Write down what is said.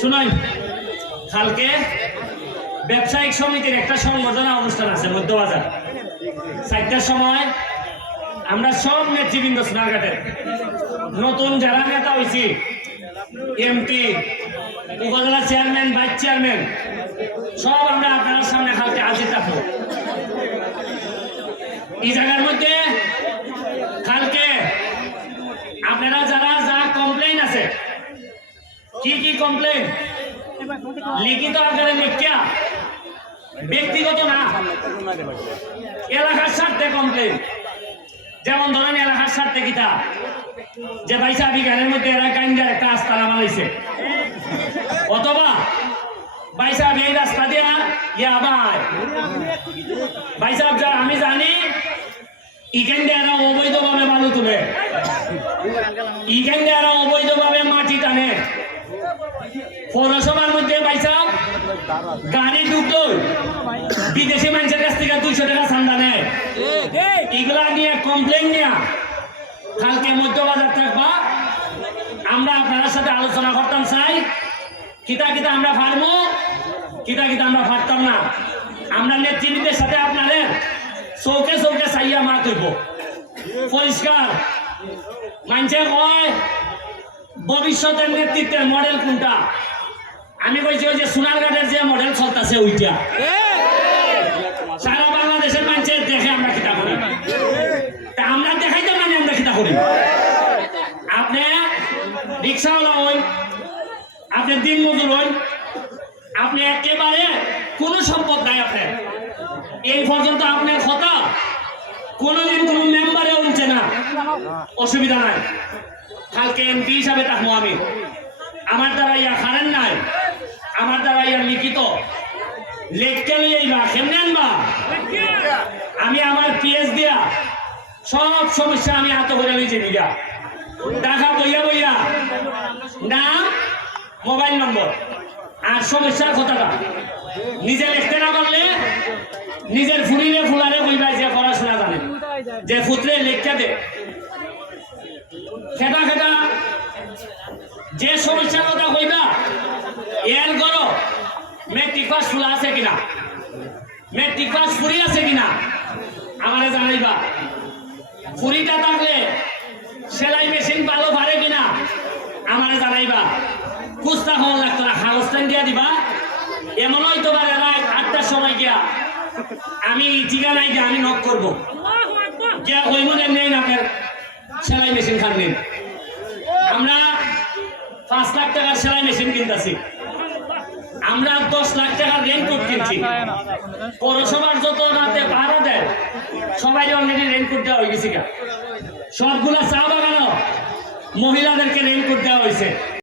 শুনুন কালকে ব্যবসায়িক সমিতির একটা সংবর্ধনা অনুষ্ঠান আছে, মধ্যবাজার। চারটার সময় আমরা সব নেতৃবৃন্দ স্নাঘাটের নতুন যারা নেতা হয়েছি এমপি, উপজেলা চেয়ারম্যান ভাইস চেয়ারম্যান সব আমরা আপনার সামনে কালকে হাজির থাকব এই জায়গার মধ্যে কালকে আপনারা যারা যা কমপ্লেইন আছে কি লিখিত আকারে লিখিয়া ব্যক্তিগত না। এলাকার স্বার্থে কমপ্লেইন যেমন ধরেন এলাকার স্বার্থে কিতা। যে ভাইসা বিজ্ঞানের মধ্যে এরা একটা আস্তানা বানাইছে। অথবা ভাইসা এই রাস্তা দিয়া ইয়া আবার। ভাইসা যা, আমি জানি অবৈধভাবে বালু তুলে। ইখান অবৈধভাবে মাটি টানে। পৌরসভার মধ্যে পাইছাম গাড়ি ঢুকলো বিদেশি মানুষের কাছ থেকে দুইশো টাকা চান্দা নেয়। এগুলা নিয়ে কমপ্লেন নিয়ে কালকে মধ্যবাজার থাকবা। আমরা আপনার সাথে আলোচনা করতাম চাই কিতা কিতা আমরা পারব, কিতা কিতা আমরা পারতাম না। আমরা নেতৃবৃন্দের সাথে আপনাদের চৌকে চৌকে চাইয়া মারা তুলব পরিষ্কার। মানুষে কয় ভবিষ্যতের নেতৃত্বের মডেল কোনটা? আমি কইছি ওই যে সোনারঘাটের যে মডেল চলতেছে ওইটা। সারা বাংলাদেশের মানুষের দেখে আমরা কিতা করি। তা আমরা দেখাই দেখাইতে মানে আমরা কিতা করি। আপনি রিক্সাওয়ালা হই আপনি দিন মজুর হই আপনি একেবারে কোনো সম্পদ নাই আপনার। এই পর্যন্ত আপনার কথা কোনোদিন কোনো মেম্বারে উঠছে না। অসুবিধা নাই। কালকে এমপি হিসাবে থাকব আমি। আমার দ্বারা ইয়া খারেন নাই। আমার দ্বারা ইয়া লিখিত। লেখকে লইয়া কেমনে আনবা? আমি আমার পিএস দিয়া সব সমস্যা আমি হাতে করে লইছি মিডিয়া টাকা বইয়া বইয়া। নাম, মোবাইল নম্বর। আর সমস্যার কথাটা। নিজে লিখতে না পারলে নিজের ফুরিলে ফুলারে কইবা যে পড়াশোনা জানে। যে ফুতরে লেখতে দে। খেটা যে সমস্যার কথা কইবা এর করো মেট্রিক পাস ফুলা আছে কিনা? মেট্রিক পাস ফুরি আছে কিনা? আমারে জানাইবা। ফুরিটা থাকলে সেলাই মেশিন ভালো পারে কিনা আমারে জানাইবা। কুস্তা হওয়া লাগতো না খাগস্তান দিয়া দিবা। এমন হয়তো পারে রাত আটটার সময় গিয়া আমি ঠিকানায় গিয়া আমি নক করব। গিয়া ওই মনে নেই না আপনার সেলাই মেশিন খান নিন আমরা পাঁচ লাখ টাকার সেলাই মেশিন কিনতেছি। আমরা দশ লাখ টাকার রেনকোট কিনছি। পৌরসভার যত রাতে ভাড়া দেয় সবাই অলরেডি রেনকোট দেওয়া হয়ে গেছি। সবগুলা চা বাগানো মহিলাদেরকে রেনকোট দেওয়া হয়েছে।